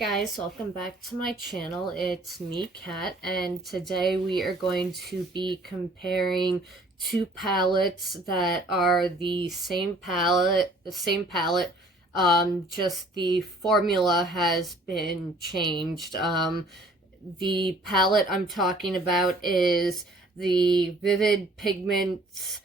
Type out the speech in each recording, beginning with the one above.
guys, welcome back to my channel. It's me, Kat, and today we are going to be comparing two palettes that are the same palette, just the formula has been changed. The palette I'm talking about is the Vivid Pigments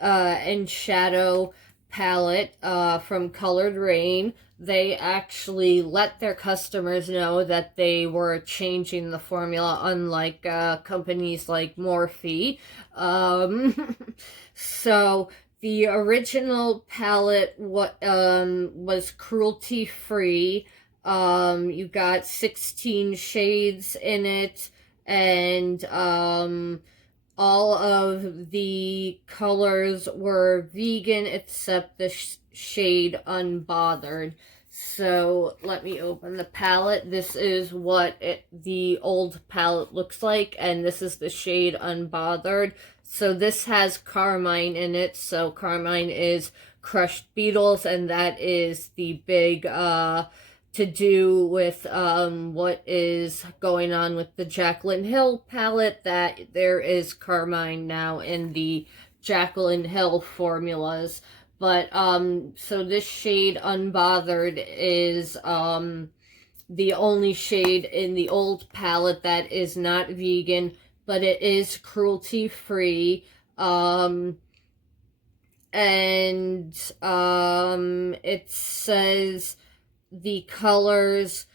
and Shadow palette from Colored Raine. They actually let their customers know that they were changing the formula, unlike companies like Morphe. So the original palette was cruelty-free. You got 16 shades in it, and all of the colors were vegan except the shade Unbothered. So let me open the palette. This is what the old palette looks like, and this is the shade Unbothered. So this has carmine in it. So carmine is crushed beetles, and that is the big to do with what is going on with the Jaclyn Hill palette, that there is carmine now in the Jaclyn Hill formulas. But so this shade Unbothered is the only shade in the old palette that is not vegan, but it is cruelty free. And it says the colors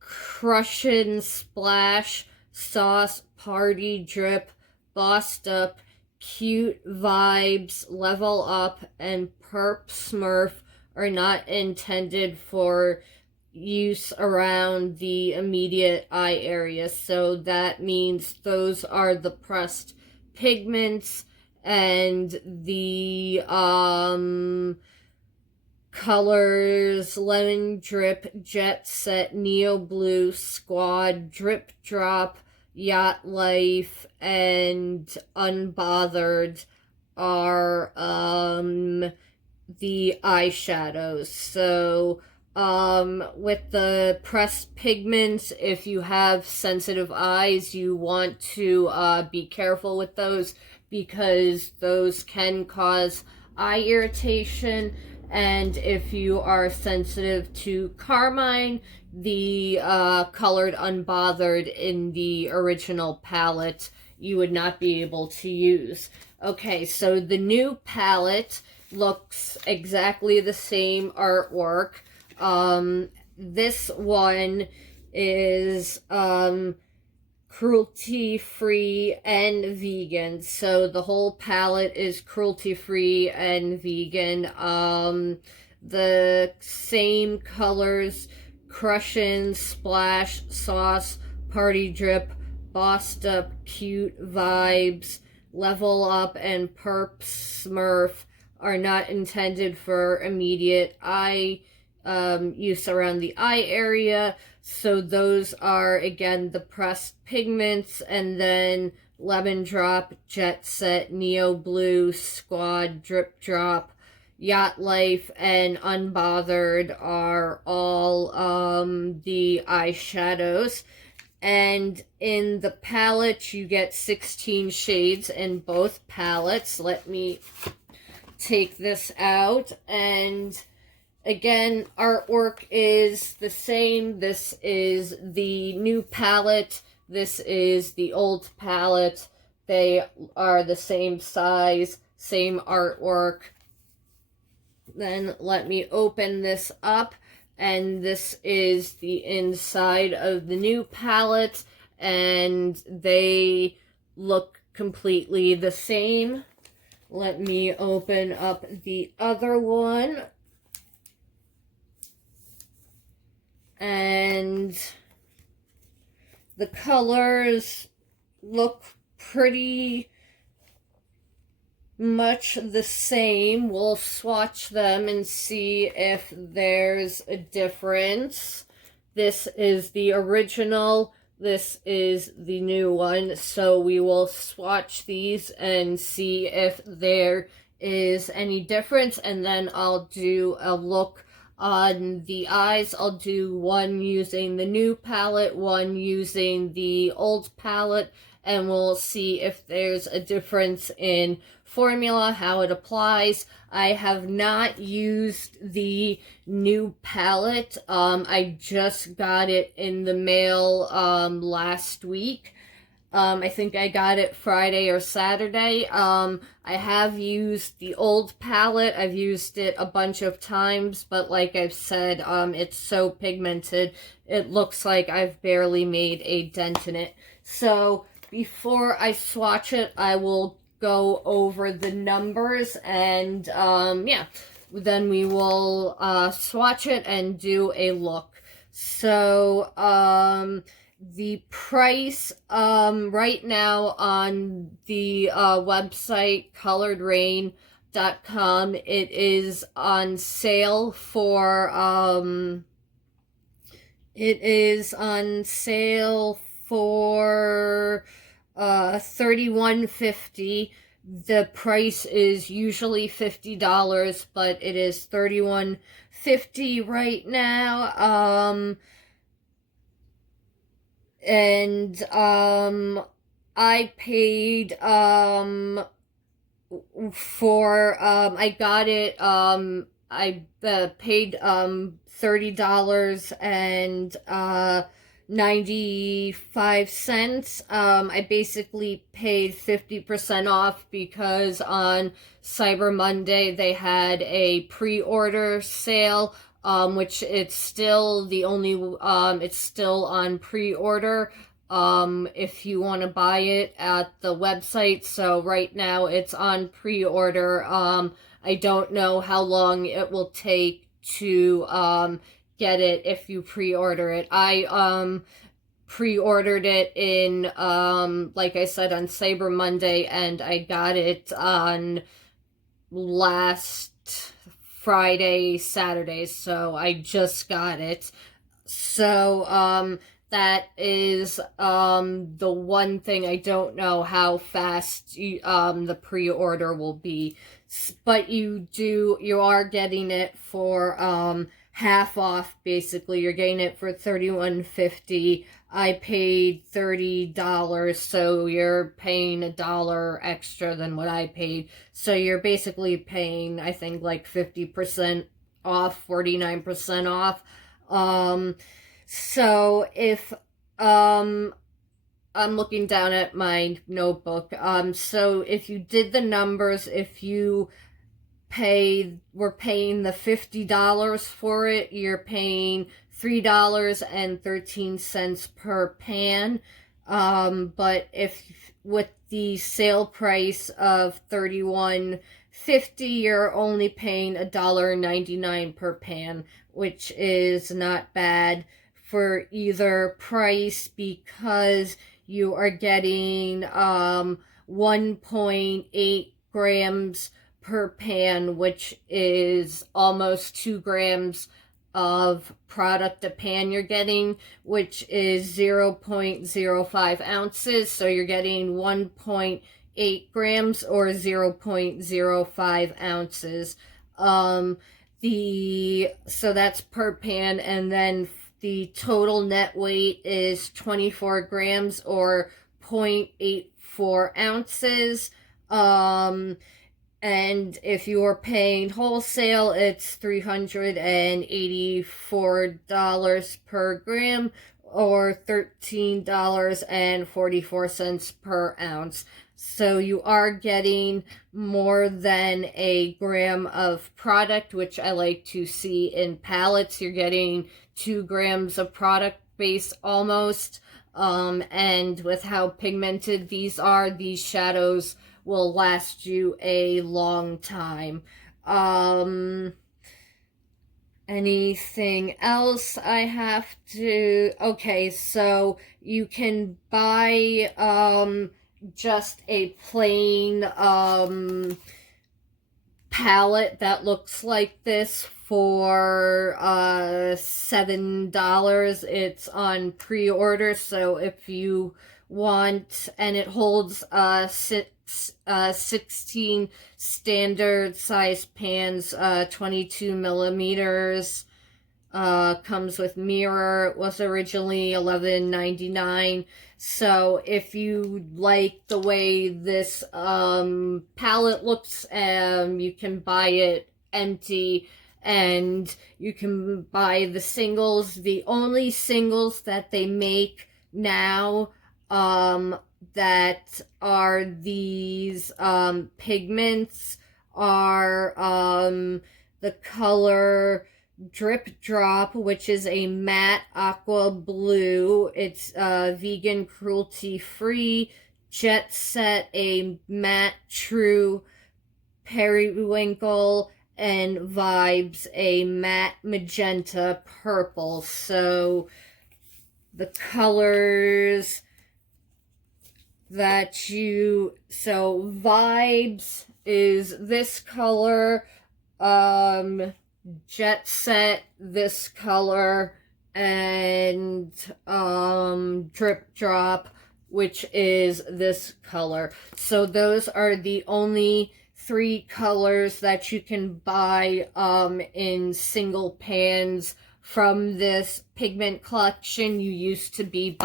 Crushin' Splash, Sauce, Party Drip, Bossed Up, Cute Vibes, Level Up, and Perp Smurf are not intended for use around the immediate eye area. So that means those are the pressed pigments, and the colors Lemon Drip, Jet Set, Neo Blue, Squad, Drip Drop, Yacht Life, and Unbothered are the eyeshadows. So with the pressed pigments, if you have sensitive eyes, you want to be careful with those, because those can cause eye irritation. And if you are sensitive to carmine, the colored Unbothered in the original palette, you would not be able to use. Okay, so the new palette looks exactly the same artwork. This one is cruelty-free and vegan. So the whole palette is cruelty-free and vegan. The same colors: Crushin', Splash, Sauce, Party Drip, Bossed Up, Cute Vibes, Level Up, and Perp Smurf are not intended for immediate eye use around the eye area. So those are, again, the pressed pigments, and then Lemon Drop, Jet Set, Neo Blue, Squad, Drip Drop, Yacht Life, and Unbothered are all the eyeshadows. And in the palette, you get 16 shades in both palettes. Let me take this out, and again, artwork is the same. This is the new palette. This is the old palette. They are the same size, same artwork. Then let me open this up, and this is the inside of the new palette, and they look completely the same. Let me open up the other one. And the colors look pretty much the same. We'll swatch them and see if there's a difference. This is the original. This is the new one. So we will swatch these and see if there is any difference. And then I'll do a look On the eyes, I'll do one using the new palette, one using the old palette, and we'll see if there's a difference in formula, how it applies. I have not used the new palette. I just got it in the mail last week. I think I got it Friday or Saturday. I have used the old palette. I've used it a bunch of times, but like I've said, it's so pigmented, it looks like I've barely made a dent in it. So before I swatch it, I will go over the numbers, and yeah, then we will swatch it and do a look. So the price right now on the website coloredraine.com, it is on sale for $31.50. The price is usually $50, but it is $31.50 right now. And I paid for I got it I paid $30 and 95 cents. I basically paid 50% off because on Cyber Monday they had a pre-order sale, which it's still the only it's still on pre-order if you want to buy it at the website. So right now it's on pre-order. I don't know how long it will take to get it if you pre-order it. I pre-ordered it in like I said, on Cyber Monday, and I got it on last Friday, Saturday, so I just got it. So that is the one thing. I don't know how fast the pre-order will be, but you are getting it for half off. Basically, you're getting it for $31.50. I paid $30, so you're paying $1 extra than what I paid. So you're basically paying, I think, like 50% off, 49% off. So if I'm looking down at my notebook. So if you did the numbers, if you were paying the $50 for it, you're paying $3.13 per pan. But if with the sale price of $31.50, you're only paying $1.99 per pan, which is not bad for either price, because you are getting 1.8 grams per pan, which is almost 2 grams of product a pan you're getting, which is 0.05 ounces. So you're getting 1.8 grams or 0.05 ounces. So that's per pan, and then the total net weight is 24 grams or 0.84 ounces. And if you're paying wholesale, it's $384 per gram or $13.44 per ounce. So you are getting more than a gram of product, which I like to see in palettes. You're getting 2 grams of product base almost. And with how pigmented these are, these shadows will last you a long time. Anything else I have to... Okay, so you can buy just a plain palette that looks like this for $7. It's on pre-order, so if you want, and it holds 16 standard size pans, 22 millimeters. comes with mirror. It was originally $11.99. So if you like the way this palette looks, you can buy it empty, and you can buy the singles. The only singles that they make now that are these pigments are the color Drip Drop, which is a matte aqua blue. It's vegan, cruelty free. Jet Set, a matte true periwinkle, and Vibes, a matte magenta purple. So the colors that so Vibes is this color, Jet Set this color, and Drip Drop, which is this color. So those are the only 3 colors that you can buy in single pans from this pigment collection. You used to be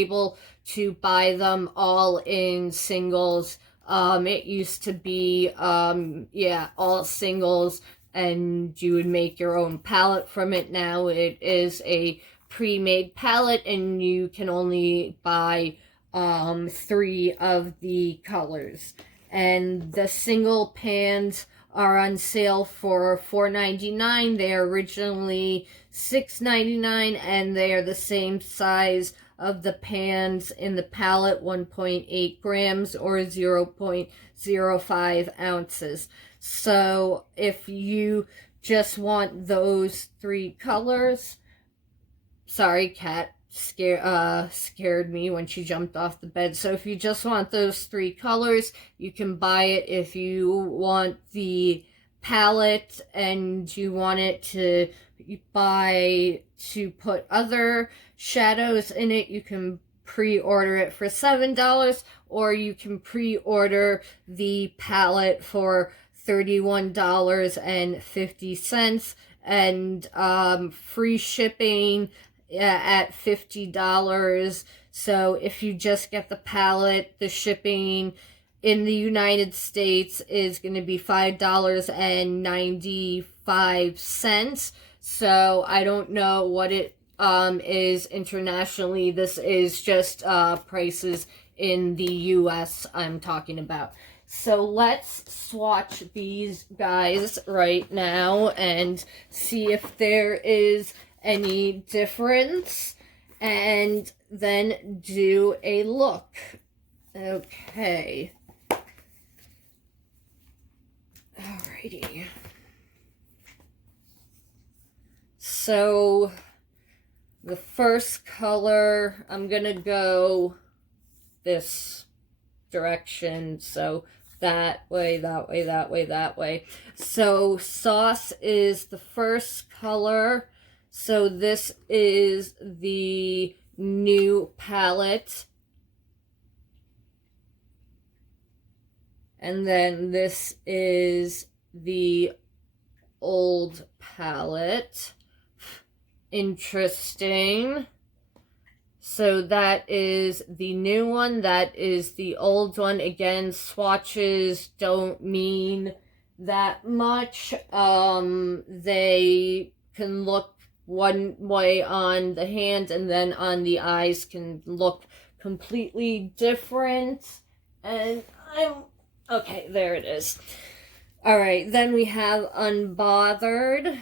able to buy them all in singles. It used to be all singles, and you would make your own palette from it. Now it is a pre-made palette, and you can only buy 3 of the colors. And the single pans are on sale for $4.99. They are originally $6.99, and they are the same size of the pans in the palette, 1.8 grams or 0.05 ounces. So if you just want those 3 colors, sorry, cat scared me when she jumped off the bed. So if you just want those 3 colors, you can buy it. If you want the palette and you want it to put other shadows in it, you can pre-order it for $7, or you can pre-order the palette for $31.50 and free shipping at $50. So if you just get the palette, the shipping in the United States is going to be $5.95. So I don't know what it is internationally. This is just prices in the US I'm talking about. So let's swatch these guys right now and see if there is any difference, and then do a look. Okay. Alrighty. So the first color, I'm gonna go this direction, so that way, that way, that way, that way. So Sauce is the first color. So this is the new palette. And then this is the old palette. Interesting. So that is the new one. That is the old one. Again, swatches don't mean that much. They can look one way on the hand, and then on the eyes can look completely different. And okay, there it is. All right, then we have Unbothered.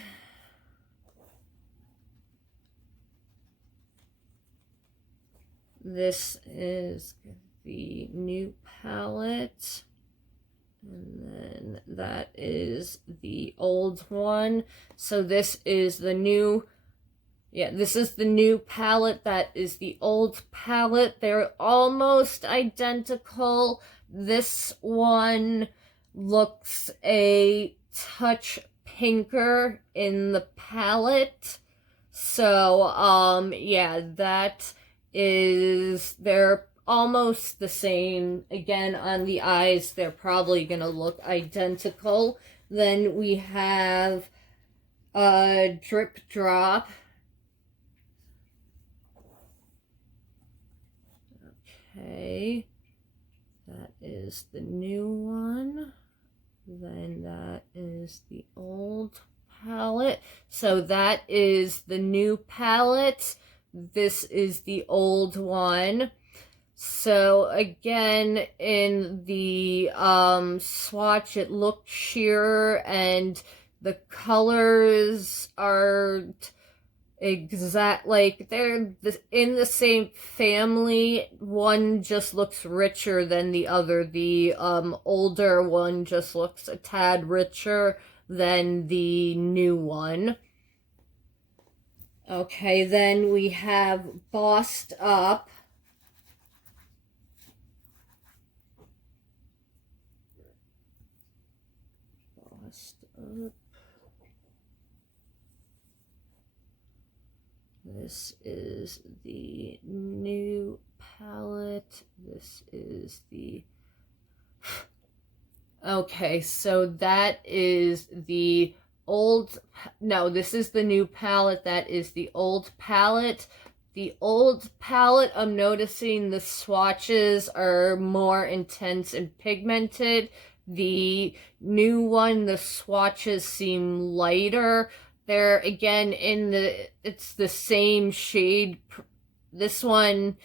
This is the new palette, and then that is the old one. So this is the new, this is the new palette. That is the old palette. They're almost identical. This one looks a touch pinker in the palette. So, that they're almost the same. Again, on the eyes, they're probably gonna look identical. Then we have Drip Drop. Okay, that is the new one. Then that is the old palette. So that is the new palette. This is the old one. So again, in the swatch, it looked sheer, and the colors are exact, like they're in the same family. One just looks richer than the other. The older one just looks a tad richer than the new one. Okay, then we have Bossed Up. Bossed Up. This is the new palette. This is the... Okay, so that is the old... No, this is the new palette. That is the old palette. The old palette, I'm noticing the swatches are more intense and pigmented. The new one, the swatches seem lighter. They're again it's the same shade. This one,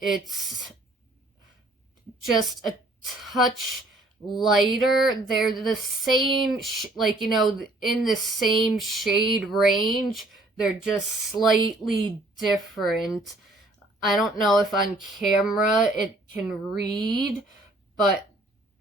it's just a touch lighter. They're the same, like, you know, in the same shade range. They're just slightly different. I don't know if on camera it can read, but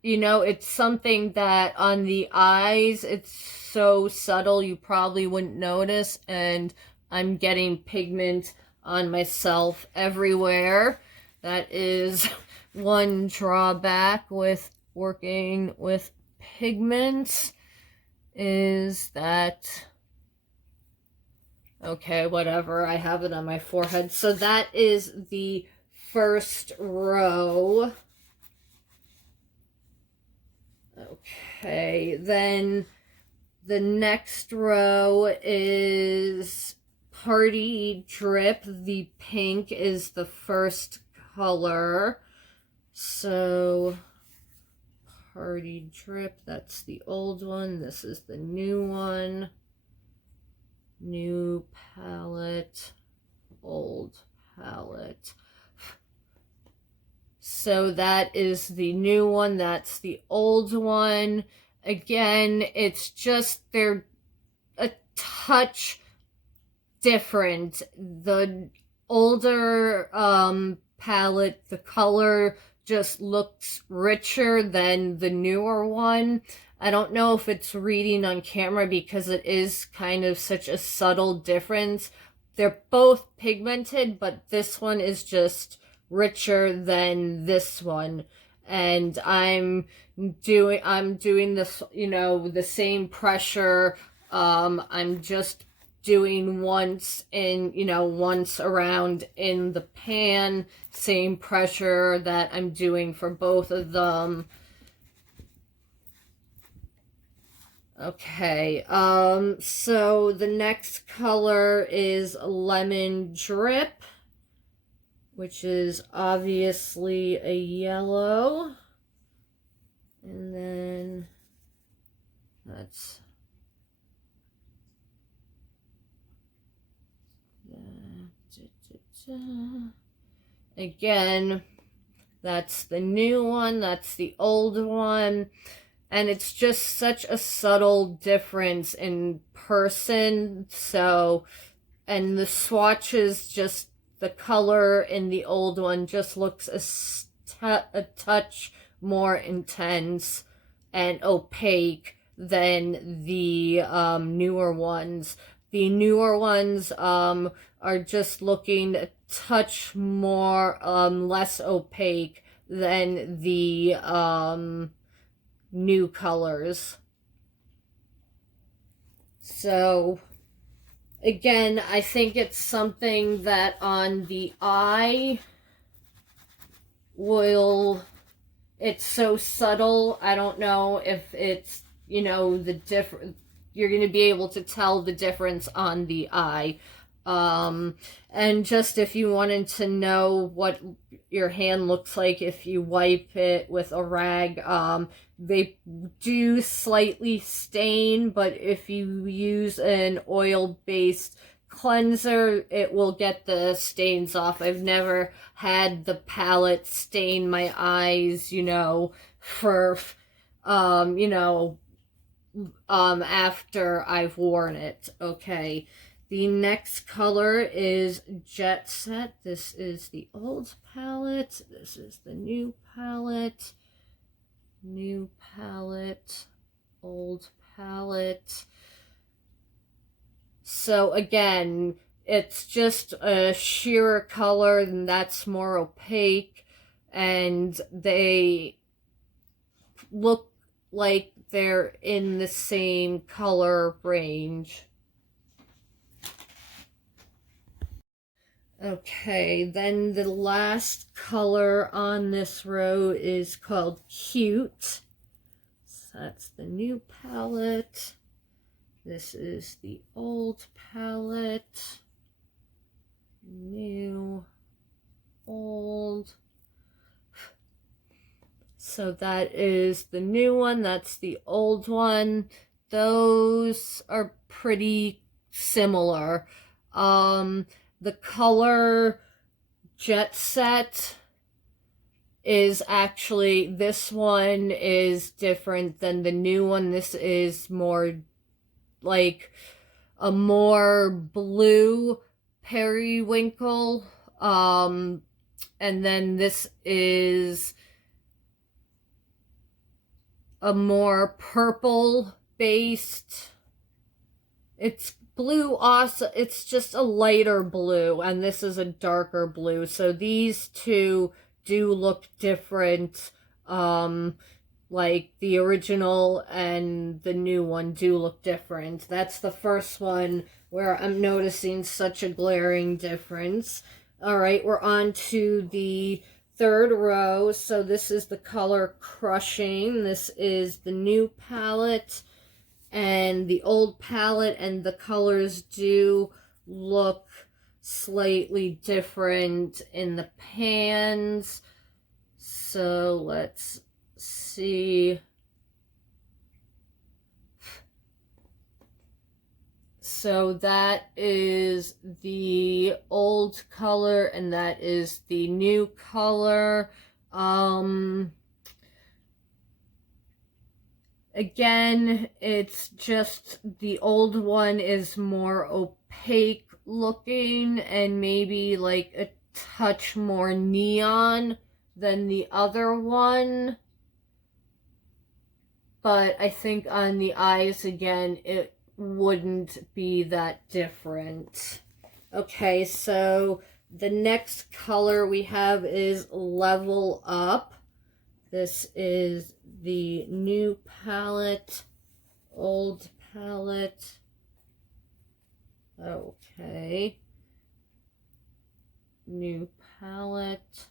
you know, it's something that on the eyes, it's so subtle you probably wouldn't notice, and I'm getting pigment on myself everywhere. That is one drawback with working with pigments, is that, okay, whatever, I have it on my forehead. So that is the first row. Okay, then the next row is Party Drip. The pink is the first color. So, Party Drip, that's the old one. This is the new one. New palette, old palette. So that is the new one, that's the old one. Again, it's just, they're a touch different. The older palette, the color just looks richer than the newer one. I don't know if it's reading on camera because it is kind of such a subtle difference. They're both pigmented, but this one is just richer than this one. And I'm doing this, you know, the same pressure. I'm just doing once around in the pan, same pressure that I'm doing for both of them. Okay, so the next color is Lemon Drip, which is obviously a yellow. And then that's again, that's the new one, that's the old one. And it's just such a subtle difference in person. So, and the swatches, just the color in the old one just looks a touch more intense and opaque than the newer ones. The newer ones are just looking a touch more less opaque than the new colors. So again, I think it's something that on the eye it's so subtle. I don't know if it's, you know, the you're going to be able to tell the difference on the eye. And just if you wanted to know what your hand looks like if you wipe it with a rag, they do slightly stain, but if you use an oil-based cleanser, it will get the stains off. I've never had the palette stain my eyes, for, after I've worn it. Okay. The next color is Jet Set. This is the old palette. This is the new palette. New palette. Old palette. So again, it's just a sheerer color, and that's more opaque. And they look like they're in the same color range. Okay, then the last color on this row is called Cute. So that's the new palette. This is the old palette. New, old. So that is the new one. That's the old one. Those are pretty similar. The color Jet Set is actually, this one is different than the new one. This is more like a more blue periwinkle. And then this is a more purple based. It's blue also, it's just a lighter blue, and this is a darker blue. So these two do look different. Like the original and the new one do look different. That's the first one where I'm noticing such a glaring difference. All right, we're on to the third row. So this is the color Crushing. This is the new palette and the old palette, and the colors do look slightly different in the pans. So let's see. So that is the old color and that is the new color. Again, it's just the old one is more opaque looking and maybe like a touch more neon than the other one. But I think on the eyes, again, it wouldn't be that different. Okay, so the next color we have is Level Up. This is the new palette, old palette. Okay. New palette,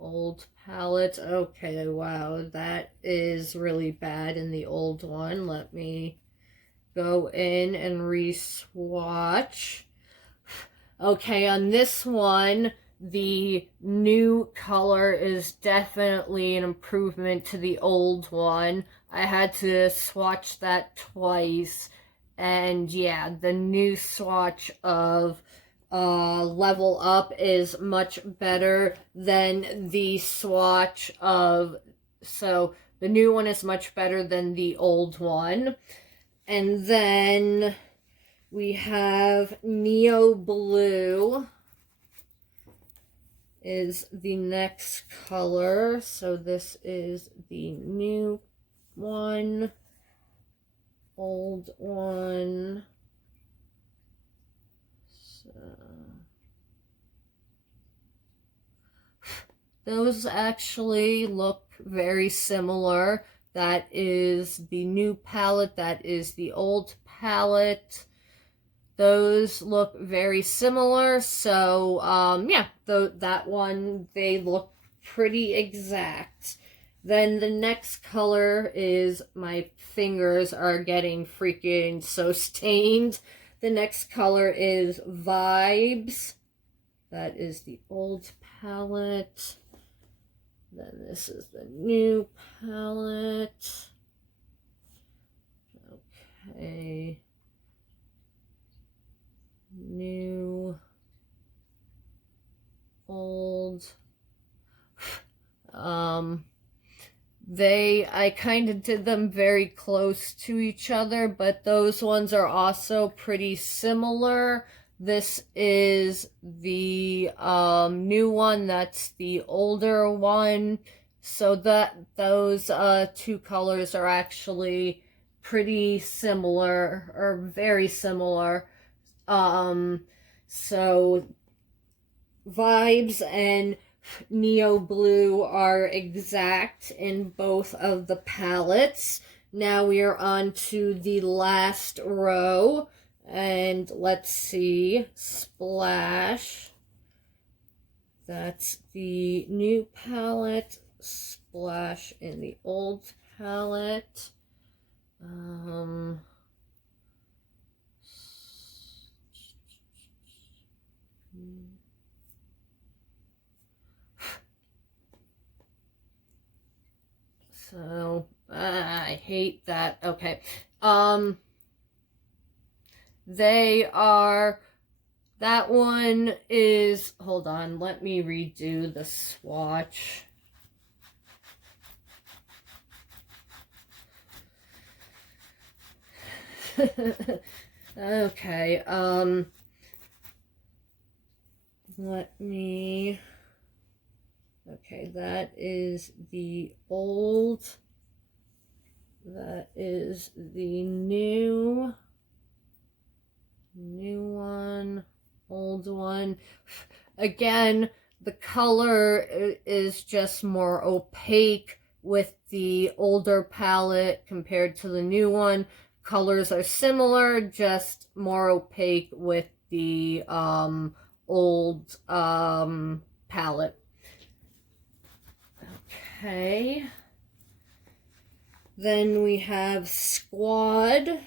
old palette. Okay, wow, that is really bad in the old one. Let me go in and re-swatch. Okay, on this one, the new color is definitely an improvement to the old one. I had to swatch that twice, and yeah, the new swatch of Level Up is much better than the swatch of, so the new one is much better than the old one. And then we have Neo Blue is the next color. So this is the new one, old one. So those actually look very similar. That is the new palette, that is the old palette. Those look very similar, so yeah, that one, they look pretty exact. Then the next color is, my fingers are getting freaking so stained. The next color is Vibes. That is the old palette. Then this is the new palette. Okay. New. Old. I kind of did them very close to each other, but those ones are also pretty similar. This is the new one, that's the older one. So those two colors are actually pretty similar, or very similar. So Vibes and Neo Blue are exact in both of the palettes. Now we are on to the last row, and let's see, Splash. That's the new palette, Splash in the old palette. So, I hate that. Okay. They are, that one is, hold on, let me redo the swatch. Okay, let me, okay, that is the old, that is the new one, old one. Again, the color is just more opaque with the older palette compared to the new one. Colors are similar, just more opaque with the old palette. Okay. Then we have Squad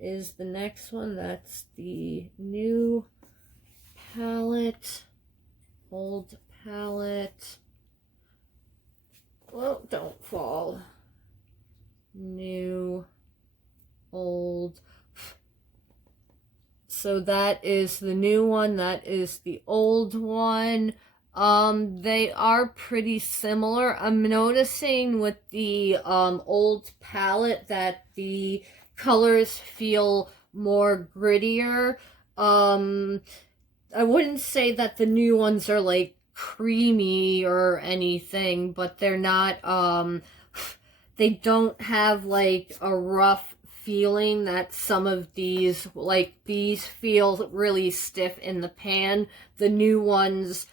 is the next one. That's the new palette, old palette. Well, don't fall. New, old. So that is the new one, that is the old one. They are pretty similar. I'm noticing with the old palette that the colors feel more grittier. I wouldn't say that the new ones are like creamy or anything, but they're not, they don't have like a rough feeling that some of these, like these feel really stiff in the pan. The new ones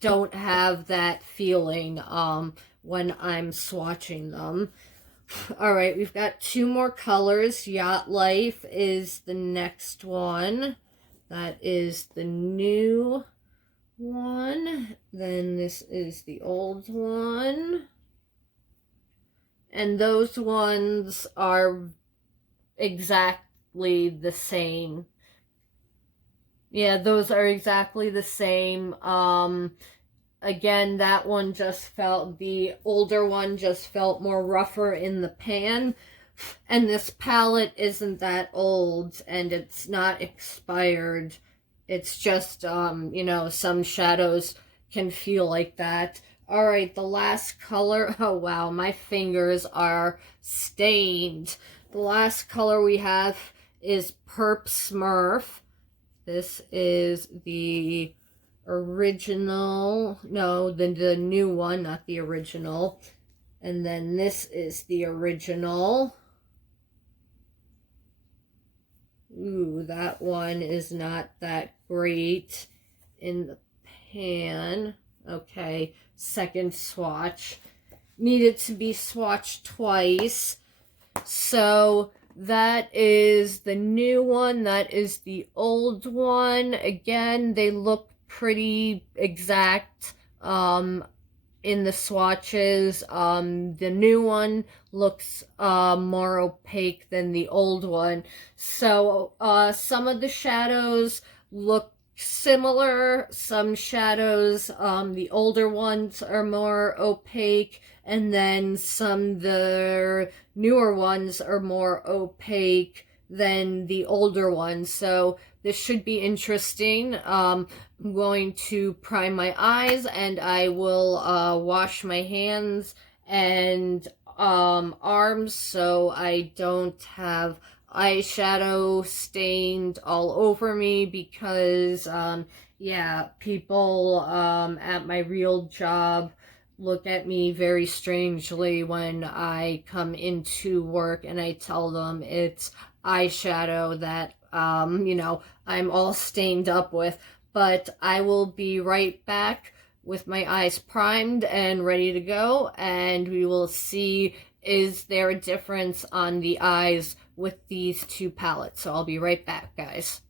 don't have that feeling when I'm swatching them. All right, we've got two more colors. Yacht Life is the next one. That is the new one. Then this is the old one. And those ones are exactly the same. Yeah, those are exactly the same. Again, that one just felt, the older one just felt more rougher in the pan. And this palette isn't that old, and it's not expired. It's just, you know, some shadows can feel like that. All right, the last color. Oh, wow, my fingers are stained. The last color we have is Perp Smurf. This is the original, no, the new one, not the original. And then this is the original. Ooh, that one is not that great in the pan. Okay, second swatch. Needed to be swatched twice. So that is the new one. That is the old one. Again, they look pretty exact. in the swatches. The new one looks more opaque than the old one. So some of the shadows look similar. Some shadows, the older ones are more opaque, and then the newer ones are more opaque than the older ones. So this should be interesting. I'm going to prime my eyes, and I will wash my hands and arms so I don't have eyeshadow stained all over me, because yeah, people at my real job look at me very strangely when I come into work and I tell them it's eyeshadow that I'm all stained up with. But I will be right back with my eyes primed and ready to go, and we will see, is there a difference on the eyes with these two palettes. So I'll be right back, guys.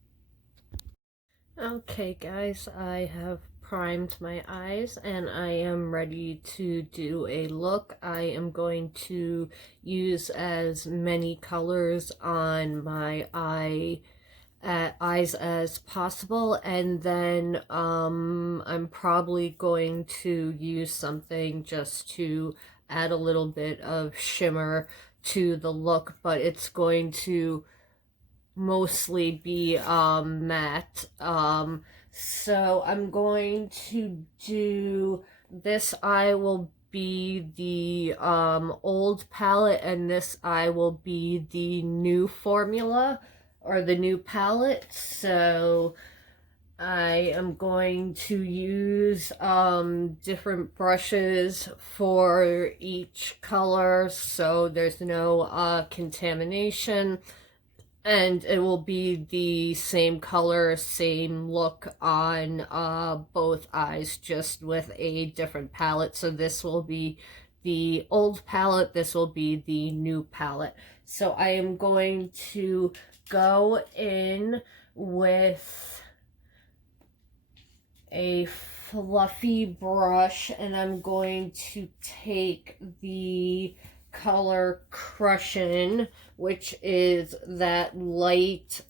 Okay, guys, I have primed my eyes and I am ready to do a look. I am going to use as many colors on my eyes as possible, and then I'm probably going to use something just to add a little bit of shimmer to the look, but it's going to mostly be matte. So I'm going to do this eye will be the old palette, and this eye will be the new formula or the new palette. So I am going to use different brushes for each color so there's no contamination, and it will be the same color, same look on both eyes, just with a different palette. So this will be the old palette, this will be the new palette. So I am going to go in with a fluffy brush, and I'm going to take the color Crushin', which is that light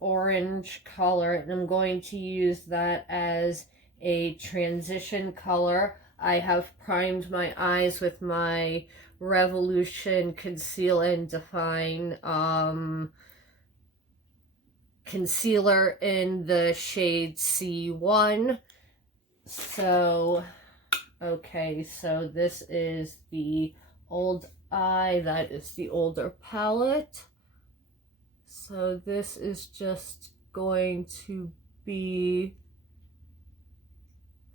orange color, and I'm going to use that as a transition color. I have primed my eyes with my Revolution Conceal and Define concealer in the shade C1. So, okay, so this is the old eye, that is the older palette. So this is just going to be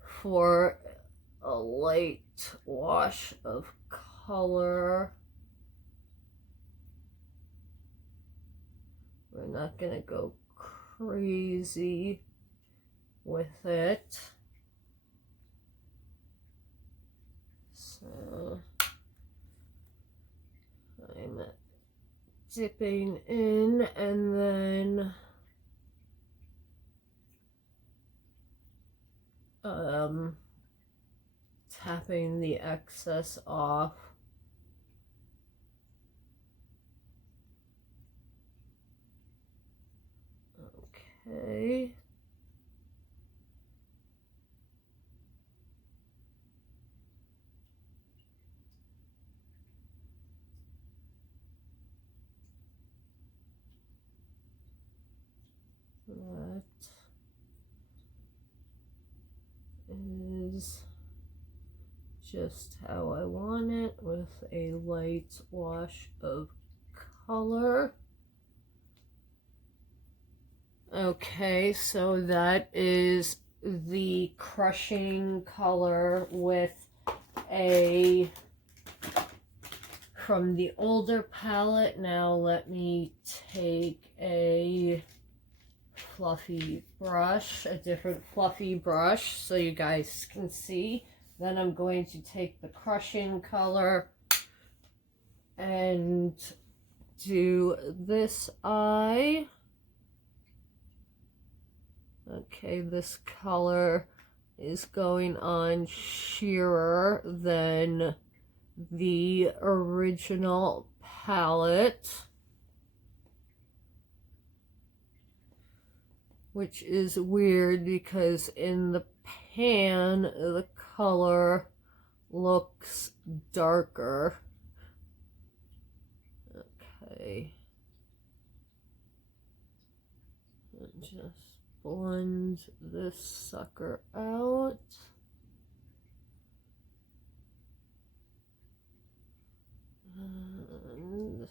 for a light wash of color. We're not gonna go crazy with it. So I'm dipping in and then tapping the excess off. Okay. That is just how I want it, with a light wash of color. Okay, so that is the crushing color with a from the older palette. Now let me take a fluffy brush, a different fluffy brush, so you guys can see. Then I'm going to take the crushing color and do this eye. Okay, this color is going on sheerer than the original palette, which is weird because in the pan the color looks darker. Okay. And just blend this sucker out. And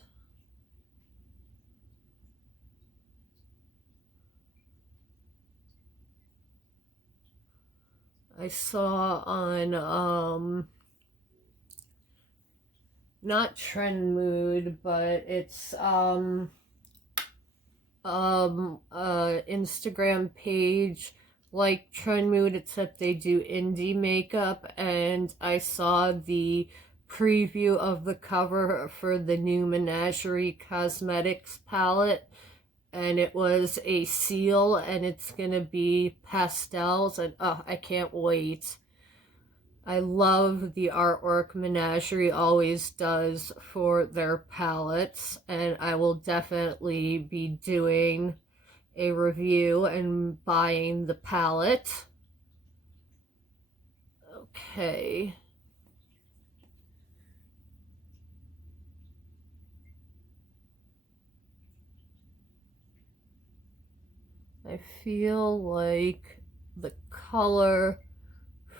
I saw on not Trend Mood, but it's Instagram page like Trend Mood, except they do indie makeup, and I saw the preview of the cover for the new Menagerie Cosmetics palette, and it was a seal, and it's gonna be pastels, and oh, I can't wait. I love the artwork Menagerie always does for their palettes, and I will definitely be doing a review and buying the palette. Okay. I feel like the color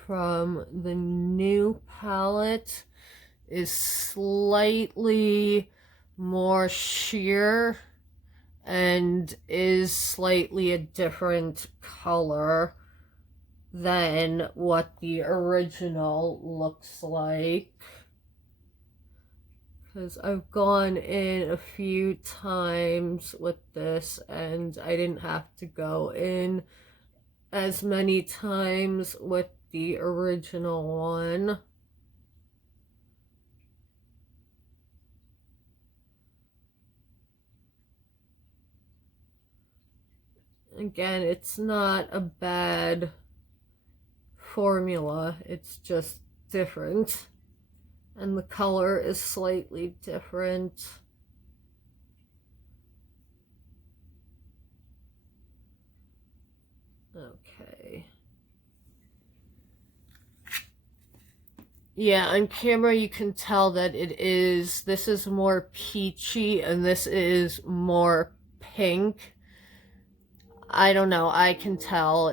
from the new palette is slightly more sheer and is slightly a different color than what the original looks like. Because I've gone in a few times with this and I didn't have to go in as many times with the original one. Again, it's not a bad formula, it's just different. And the color is slightly different. Okay. Yeah, on camera you can tell that this is more peachy and this is more pink. I don't know, I can tell.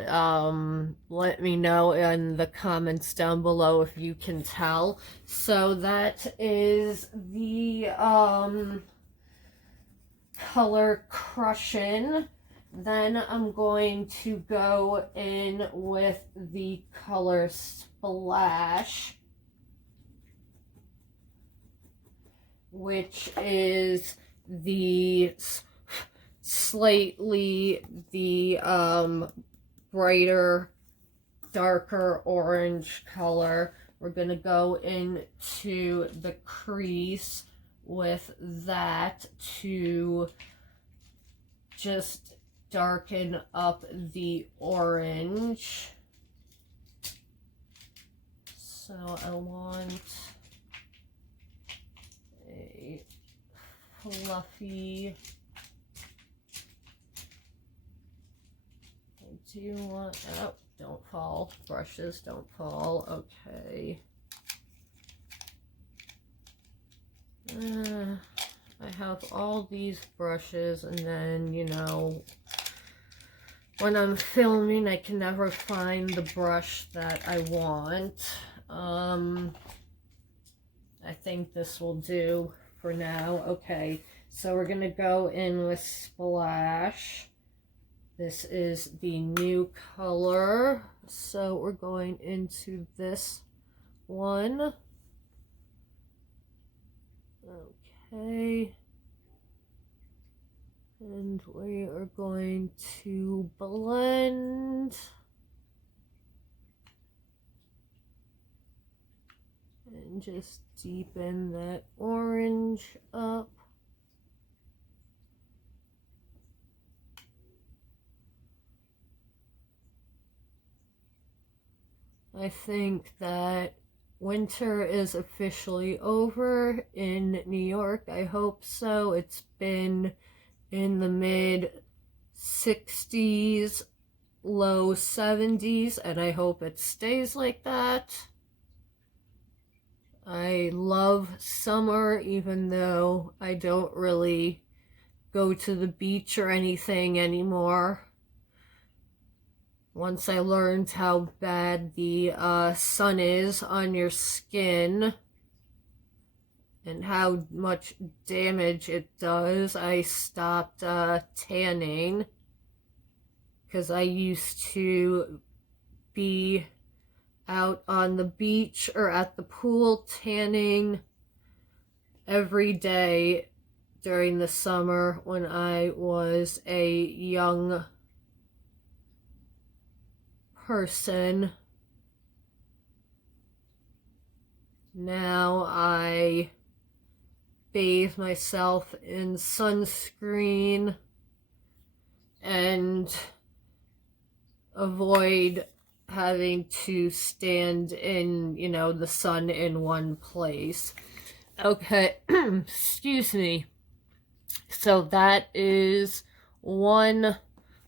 Let me know in the comments down below if you can tell. So that is the color Crushing. Then I'm going to go in with the color Splash, which is the slightly the brighter, darker orange color. We're gonna go into the crease with that to just darken up the orange. So I want a fluffy, I do want, oh, don't fall, brushes don't fall, okay. I have all these brushes, and then, you know, when I'm filming, I can never find the brush that I want. I think this will do for now. Okay, so we're gonna go in with Splash. This is the new color, so we're going into this one. Okay, and we are going to blend and just deepen that orange up. I think that winter is officially over in New York. I hope so. It's been in the mid 60s, low 70s, and I hope it stays like that. I love summer, even though I don't really go to the beach or anything anymore. Once I learned how bad the sun is on your skin and how much damage it does, I stopped tanning, because I used to be out on the beach or at the pool tanning every day during the summer when I was a young person. Now I bathe myself in sunscreen and avoid having to stand in, the sun in one place. Okay, excuse me. So that is one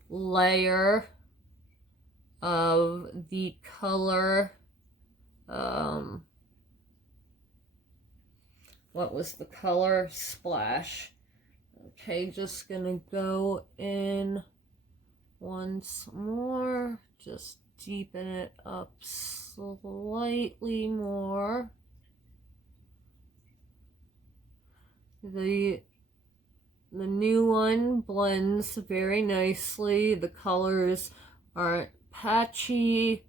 layer of the color. What was the color? Splash. Okay, just gonna go in once more. Just deepen it up slightly more. The new one blends very nicely. The colors aren't patchy.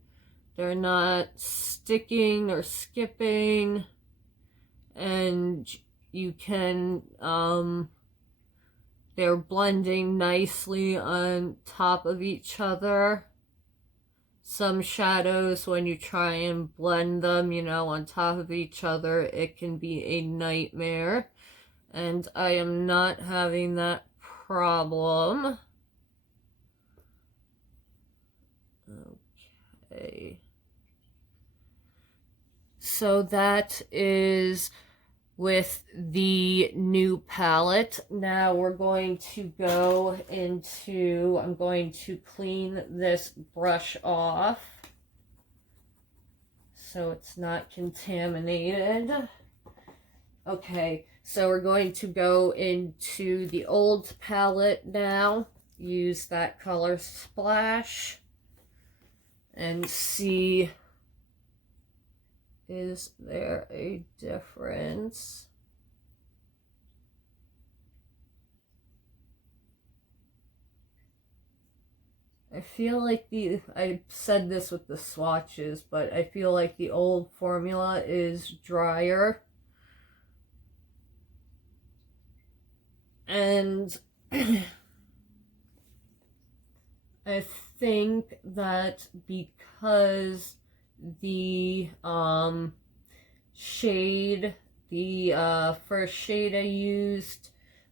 They're not sticking or skipping. And you can, they're blending nicely on top of each other. Some shadows, when you try and blend them, on top of each other, it can be a nightmare. And I am not having that problem. Okay. So that is with the new palette. Now we're going to go into, I'm going to clean this brush off so it's not contaminated. Okay, so we're going to go into the old palette now, use that color Splash, and see, is there a difference? I feel like I said this with the swatches, but I feel like the old formula is drier. And I think that because the shade, the first shade I used,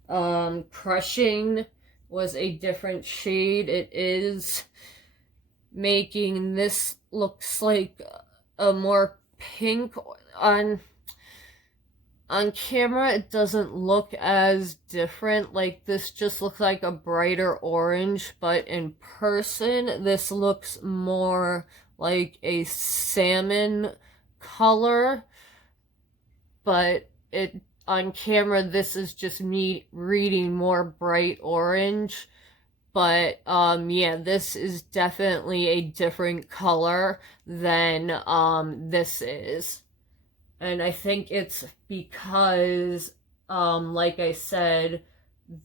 Crushing, was a different shade, it is making this looks like a more pink. On camera, it doesn't look as different. Like, this just looks like a brighter orange, but in person, this looks more like a salmon color. But on camera, this is just me reading more bright orange. But, yeah, this is definitely a different color than, this is. And I think it's because, like I said,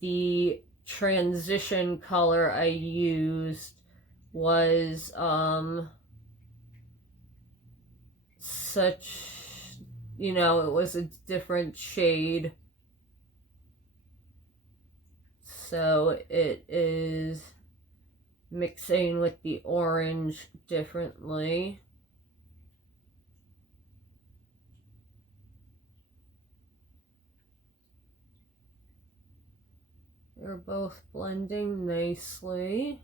the transition color I used was, such, it was a different shade. So it is mixing with the orange differently. They're both blending nicely.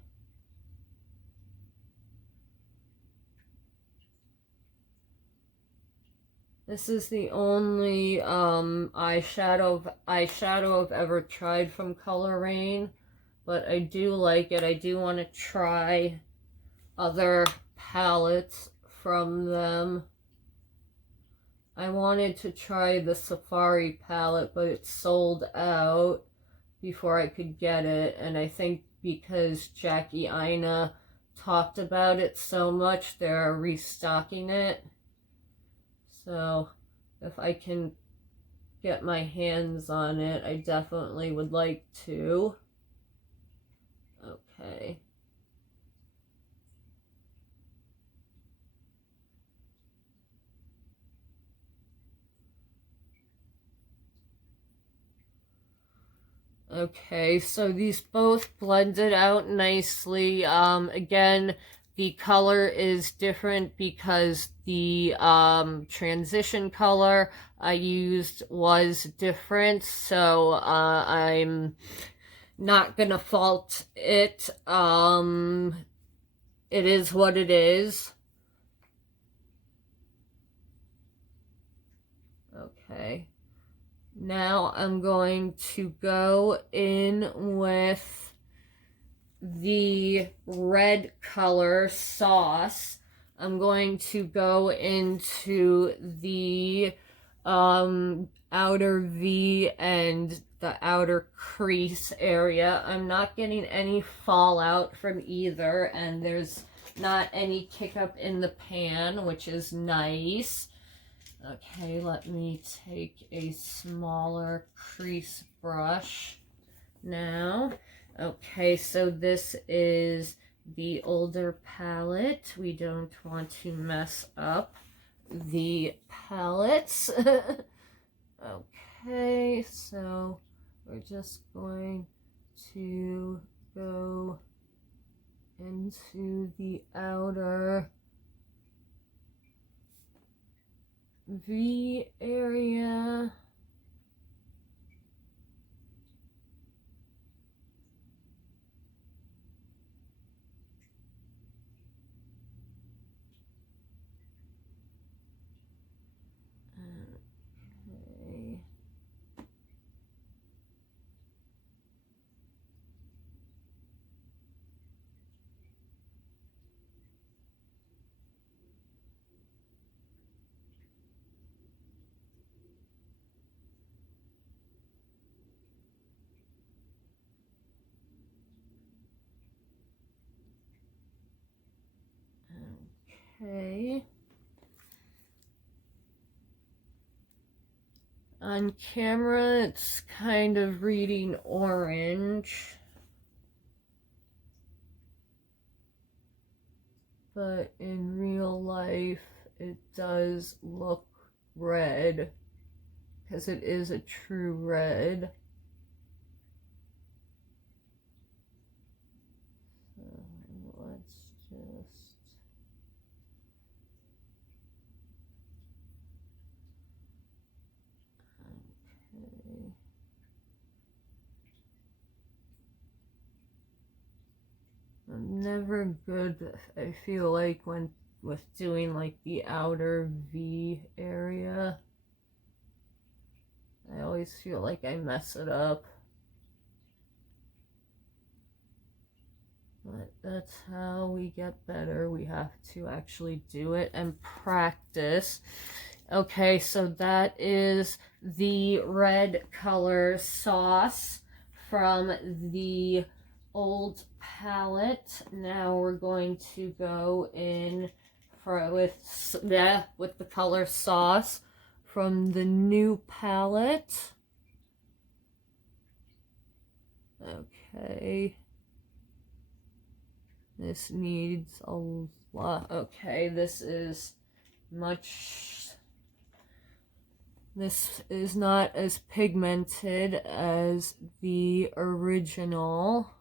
This is the only eyeshadow I've ever tried from Color Raine, but I do like it. I do want to try other palettes from them. I wanted to try the Safari palette, but it sold out before I could get it, and I think because Jackie Aina talked about it so much, they're restocking it. So if I can get my hands on it, I definitely would like to. Okay. Okay, so these both blended out nicely. Again, the color is different because the transition color I used was different, so I'm not gonna fault it. It is what it is. Okay. Now I'm going to go in with the red color Sauce. I'm going to go into the outer V and the outer crease area. I'm not getting any fallout from either, and there's not any kick up in the pan, which is nice. Okay, let me take a smaller crease brush now. Okay, so this is the older palette. We don't want to mess up the palettes. Okay, so we're just going to go into the outer V area. Okay. Okay. On camera, it's kind of reading orange, but in real life, it does look red, because it is a true red. So let's just... Okay. I'm never good, I feel like, when with doing like the outer V area. I always feel like I mess it up. But that's how we get better. We have to actually do it and practice. Okay, so that is the red color Sauce from the old palette. Now we're going to go in with the color Sauce from the new palette. Okay. This needs a lot. Okay, this is not as pigmented as the original.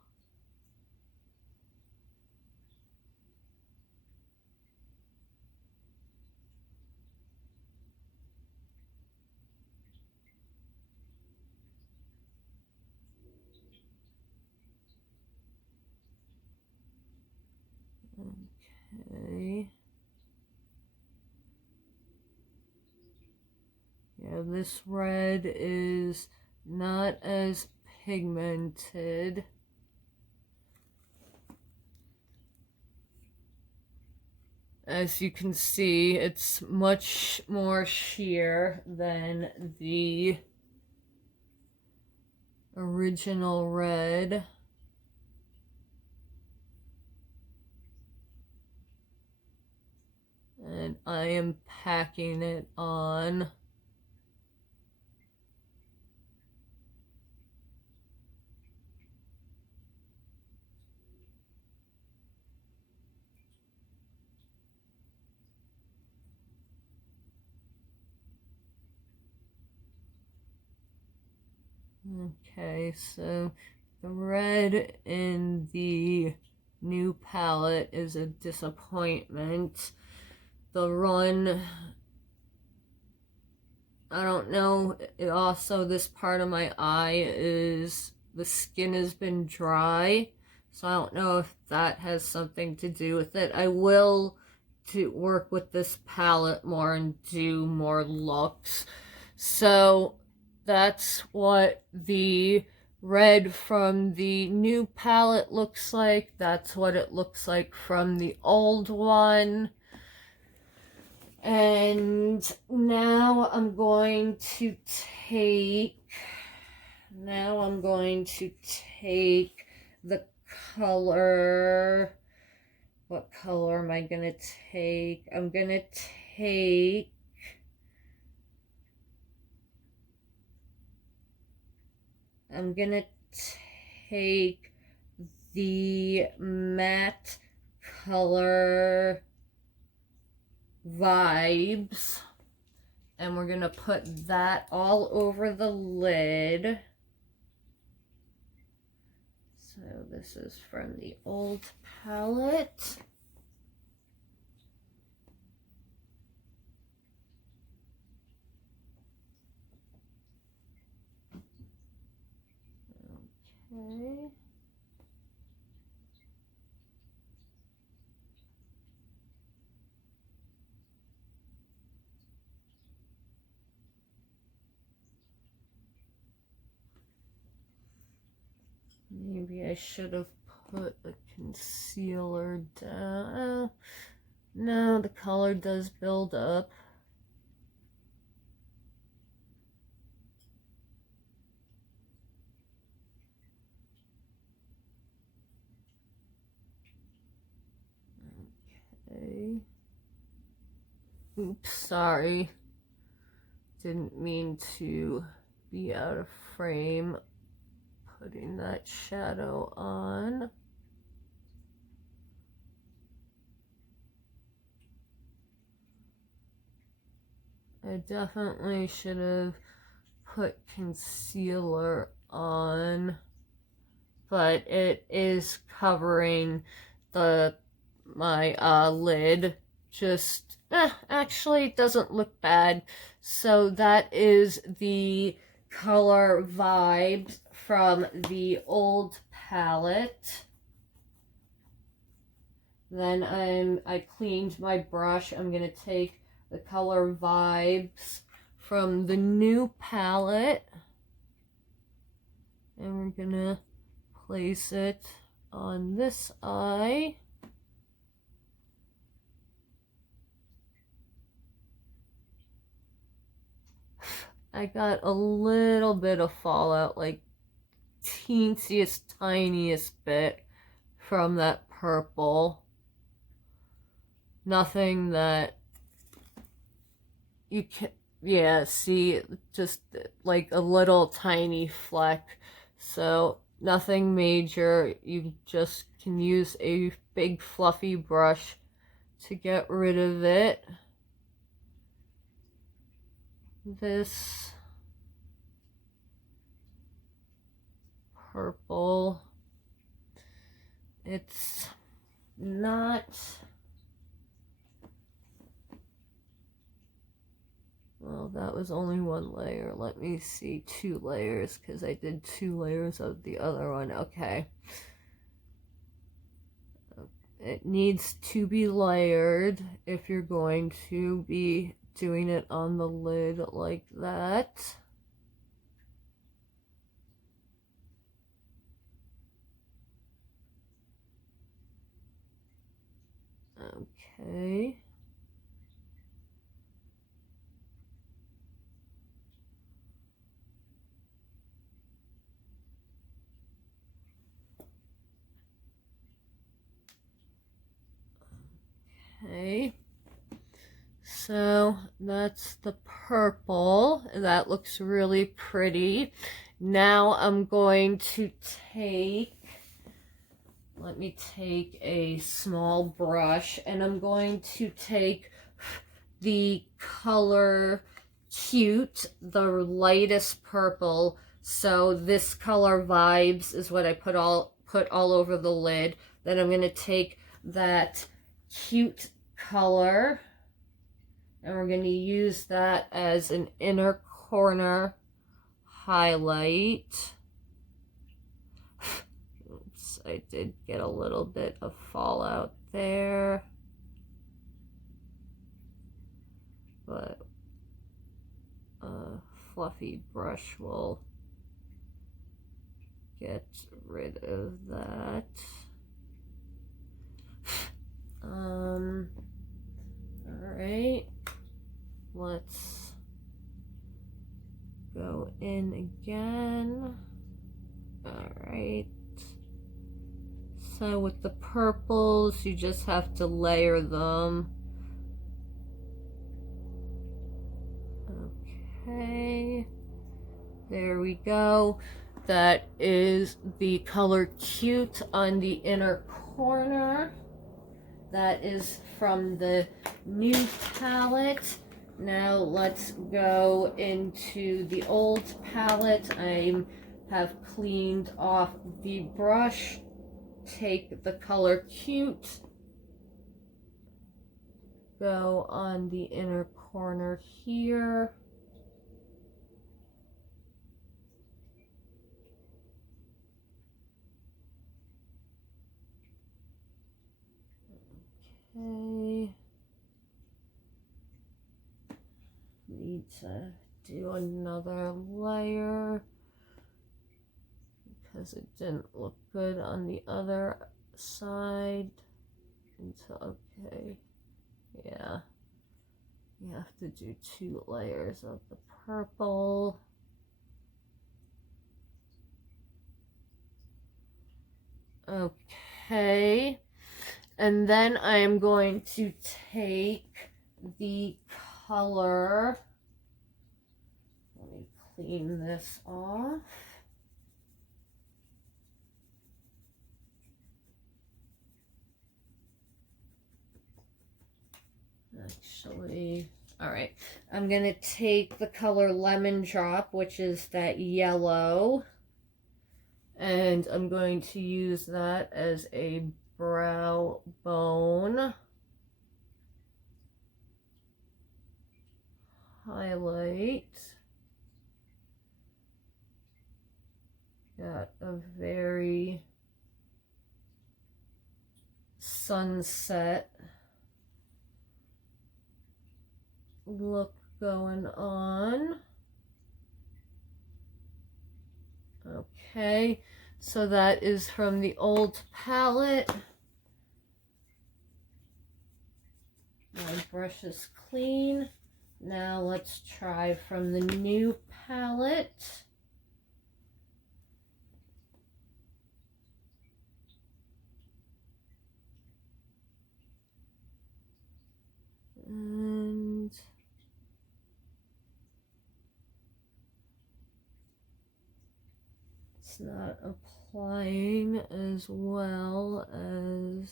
Okay. this red is not as pigmented. As you can see, it's much more sheer than the original red. And I am packing it on. Okay, so the red in the new palette is a disappointment. The run, I don't know, also this part of my eye is, the skin has been dry, so I don't know if that has something to do with it. I will work with this palette more and do more looks. So that's what the red from the new palette looks like. That's what it looks like from the old one. And now I'm going to take the color. What color am I gonna take? I'm gonna take the matte color Vibes, and we're gonna put that all over the lid. So this is from the old palette. Okay. Maybe I should have put a concealer down. No, the color does build up. Okay. Oops, sorry. Didn't mean to be out of frame. Putting that shadow on. I definitely should have put concealer on, but it is covering my lid. Just actually it doesn't look bad. So that is the color Vibes from the old palette. Then I cleaned my brush. I'm gonna take the color Vibes from the new palette, and we're gonna place it on this eye. I got a little bit of fallout, like teensiest, tiniest bit from that purple. Nothing that you can, yeah, see, just like a little tiny fleck. So nothing major. You just can use a big fluffy brush to get rid of it. This purple, it's not, well, that was only one layer. Let me see, 2 layers, because I did 2 layers of the other one. Okay. It needs to be layered if you're going to be doing it on the lid like that. Okay. Okay. So that's the purple. That looks really pretty. Now I'm going to let me take a small brush, and I'm going to take the color Cute, the lightest purple. So this color Vibes is what I put all over the lid. Then I'm going to take that Cute color, and we're going to use that as an inner corner highlight. Oops, I did get a little bit of fallout there, but a fluffy brush will get rid of that. Alright, let's go in again. Alright, so with the purples, you just have to layer them. Okay, there we go. That is the color Cute on the inner corner. That is from the new palette. Now let's go into the old palette. I have cleaned off the brush. Take the color Cute. Go on the inner corner here. Okay. Need to do another layer because it didn't look good on the other side. Okay, yeah, you have to do 2 layers of the purple. Okay, and then I am going to take the color, let me clean this off. Actually, all right, I'm gonna take the color Lemon Drop, which is that yellow, and I'm going to use that as a brow bone highlight. Got a very sunset look going on. Okay, so that is from the old palette. My brush is clean. Now let's try from the new palette. And it's not applying as well as,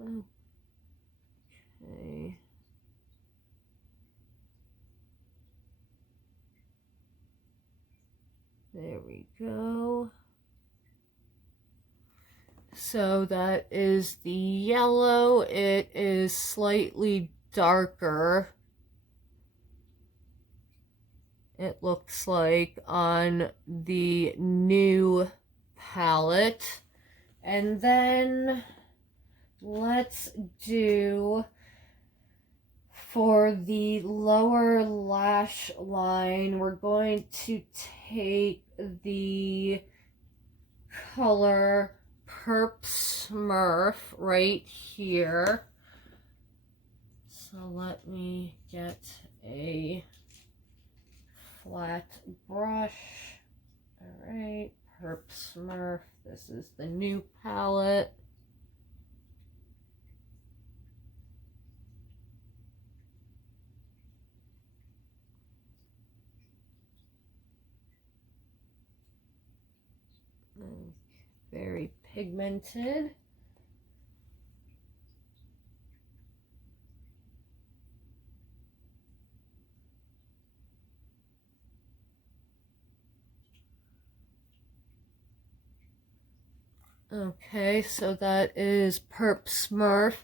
okay. There we go. So that is the yellow. It is slightly darker, it looks like, on the new palette. And then let's do for the lower lash line, we're going to take the color Perp Smurf right here. So let me get a flat brush. All right, Perp Smurf. This is the new palette. Very pigmented. Okay, so that is Perp Smurf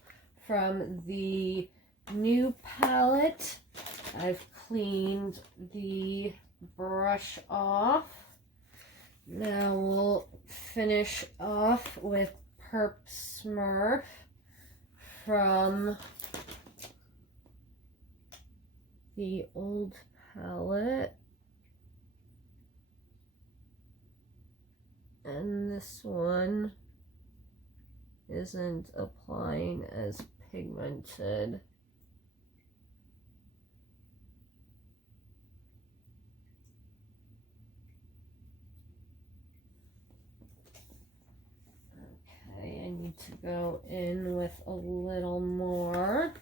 from the new palette. I've cleaned the brush off. Now we'll finish off with Perp Smurf from the old palette. And this one isn't applying as pigmented. Okay, I need to go in with a little more.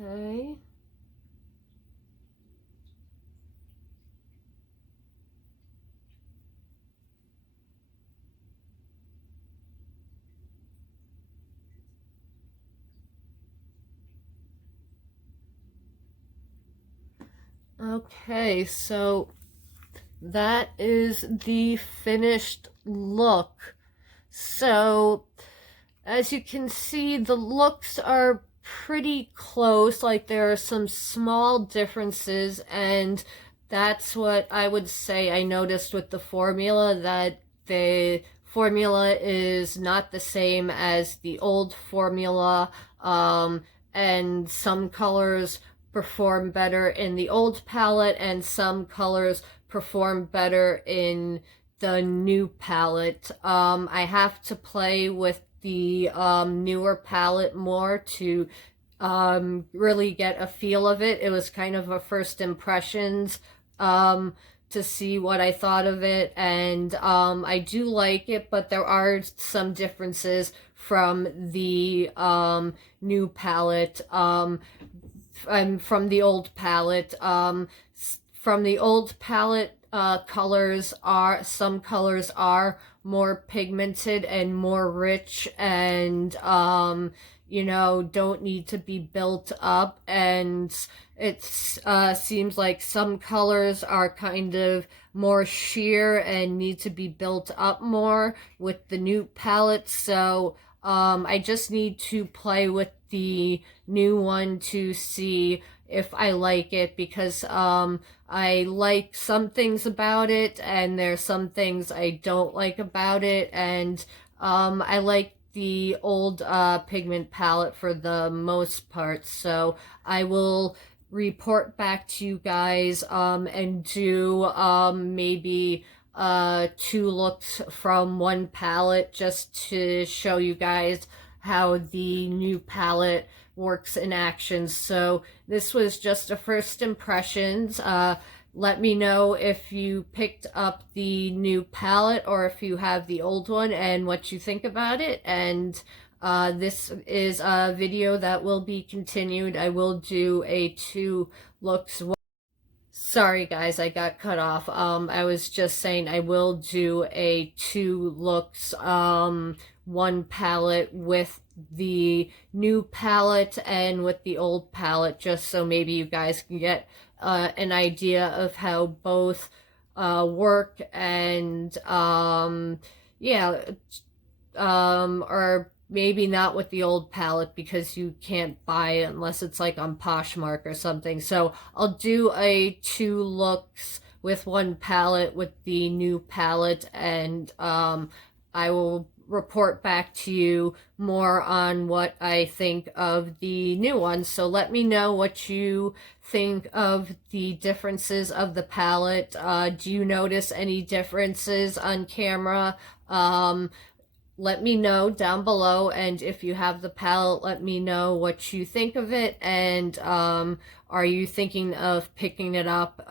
Okay. Okay, so that is the finished look. So as you can see, the looks are pretty close. Like, there are some small differences, and that's what I would say I noticed with the formula, that the formula is not the same as the old formula, and some colors perform better in the old palette and some colors perform better in the new palette. I have to play with the newer palette more to really get a feel of it. It was kind of a first impressions to see what I thought of it, and I do like it, but there are some differences from the new palette. From the old palette. From the old palette, some colors are more pigmented and more rich, and you know, don't need to be built up, and it seems like some colors are kind of more sheer and need to be built up more with the new palette. So I just need to play with the new one to see if I like it, because I like some things about it and there's some things I don't like about it, and I like the old Pigment palette for the most part. So I will report back to you guys and do maybe 2 looks from one palette, just to show you guys how the new palette works in action. So this was just a first impressions. Let me know if you picked up the new palette or if you have the old one and what you think about it. And this is a video that will be continued. I will do a 2 looks. Sorry guys, I got cut off. I was just saying I will do a 2 looks, one palette with the new palette and with the old palette, just so maybe you guys can get an idea of how both work, and yeah, or maybe not with the old palette because you can't buy it unless it's like on Poshmark or something. So I'll do a 2 looks with one palette with the new palette, and I will report back to you more on what I think of the new ones. So let me know what you think of the differences of the palette. Do you notice any differences on camera? Let me know down below, and if you have the palette, let me know what you think of it, and are you thinking of picking it up,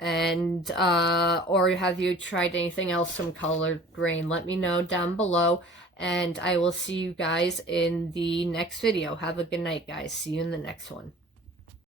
and or have you tried anything else from Colored Raine? Let me know down below, and I will see you guys in the next video. Have a good night, guys. See you in the next one.